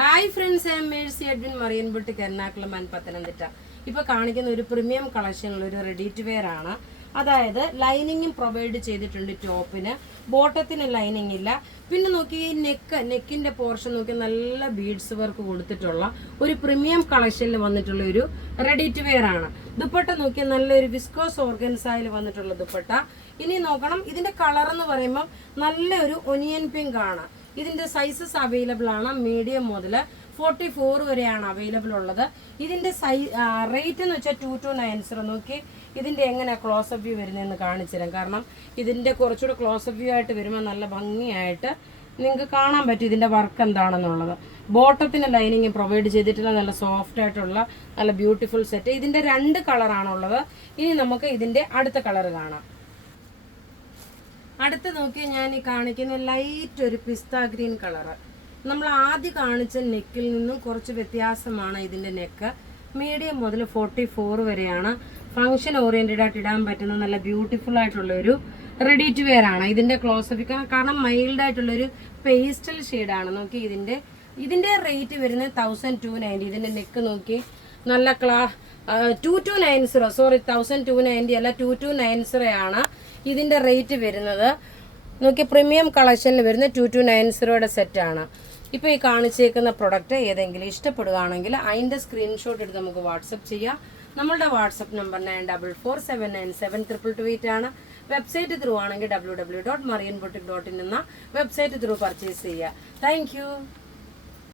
Hi friends, I am Mercy Edwin, Marian boutique, Ernakulam and Pathanamthitta. ഇപ്പോൾ കാണിക്കുന്ന ഒരു പ്രീമിയം കളക്ഷനിൽ ഒരു റെഡി ടു വെയർ ആണ്. അതായത് ലൈനിങ്ങും പ്രൊവൈഡ് ചെയ്തിട്ടുണ്ട്. ടോപ്പിന് ബോട്ടത്തിന് ലൈനിങ് ഇല്ല. പിന്നെ നോക്കി ഈ നെക്കിന്റെ പോർഷൻ നോക്കി നല്ല ബീഡ്സ് വർക്ക് കൊടുത്തിട്ടുള്ള ഒരു പ്രീമിയം കളക്ഷനിൽ വന്നിട്ടുള്ള ഒരു റെഡി ടു വെയർ ആണ്. ദുപ്പട്ട നോക്കി നല്ലൊരു വിസ്കോസ് ഓർഗൻസായിൽ വന്നിട്ടുള്ള ദുപ്പട്ട. ഇനി നോക്കണം, ഇതിന്റെ കളർ എന്ന് പറയുമ്പോൾ നല്ലൊരു ഒനിയൻ പിങ്ക് ആണ്. ഇതിന്റെ സൈസസ് അവൈലബിൾ ആണ്. മീഡിയം മുതൽ 44 വരെയാണ് അവൈലബിൾ ഉള്ളത്. ഇതിന്റെ റേറ്റ് എന്ന് വെച്ചാൽ 2290. നോക്കി ഇതിന്റെ എങ്ങനെ ക്ലോസപ്പ് വ്യൂ വരുന്നതെന്ന് കാണിച്ചു തരാം. കാരണം ഇതിന്റെ കുറച്ചുകൂടെ ക്ലോസപ്പ് വ്യൂ ആയിട്ട് വരുമ്പോൾ നല്ല ഭംഗിയായിട്ട് നിങ്ങൾക്ക് കാണാൻ പറ്റും ഇതിന്റെ വർക്ക് എന്താണെന്നുള്ളത്. ബോട്ടത്തിന് ലൈനിങ് പ്രൊവൈഡ് ചെയ്തിട്ടുള്ള നല്ല സോഫ്റ്റ് ആയിട്ടുള്ള നല്ല ബ്യൂട്ടിഫുൾ സെറ്റ്. ഇതിന്റെ 2 കളറാണുള്ളത്. ഇനി നമുക്ക് ഇതിന്റെ അടുത്ത കളർ കാണാം. അടുത്ത് നോക്കി ഞാൻ ഈ കാണിക്കുന്ന ലൈറ്റ് ഒരു പിസ്ത ഗ്രീൻ കളറ്. നമ്മൾ ആദ്യം കാണിച്ച നെക്കിൽ നിന്നും കുറച്ച് വ്യത്യാസമാണ് ഇതിൻ്റെ നെക്ക്. മീഡിയം മുതൽ 44 വരെയാണ്. ഫങ്ഷൻ ഓറിയൻറ്റഡ് ആയിട്ട് ഇടാൻ പറ്റുന്ന നല്ല ബ്യൂട്ടിഫുൾ ആയിട്ടുള്ള ഒരു റെഡി ടു വെയർ ആണ്. ഇതിൻ്റെ ക്ലോസിഫിക്കാൻ കാരണം മൈൽഡ് ആയിട്ടുള്ളൊരു പേസ്റ്റൽ ഷെയ്ഡാണ്. നോക്കി ഇതിൻ്റെ റേറ്റ് വരുന്നത് 1290. ഇതിൻ്റെ നെക്ക് നോക്കി നല്ല 2290, സോറി 1290 അല്ല 2290 ആണ് ഇതിന്റെ റേറ്റ് വരുന്നത്. നോക്കി പ്രീമിയം കളക്ഷനിൽ വരുന്ന 2290 സെറ്റാണ്. ഇപ്പോൾ ഈ കാണിച്ചേക്കുന്ന പ്രൊഡക്റ്റ് ഏതെങ്കിലും ഇഷ്ടപ്പെടുകയാണെങ്കിൽ അതിൻ്റെ സ്ക്രീൻഷോട്ട് എടുത്ത് നമുക്ക് വാട്സപ്പ് ചെയ്യാം. നമ്മളുടെ വാട്സപ്പ് നമ്പർ 9447972228 ആണ്. വെബ്സൈറ്റ് ത്രൂ ആണെങ്കിൽ www.marianboutique.in എന്ന വെബ്സൈറ്റ് ത്രൂ പർച്ചേസ് ചെയ്യുക. താങ്ക്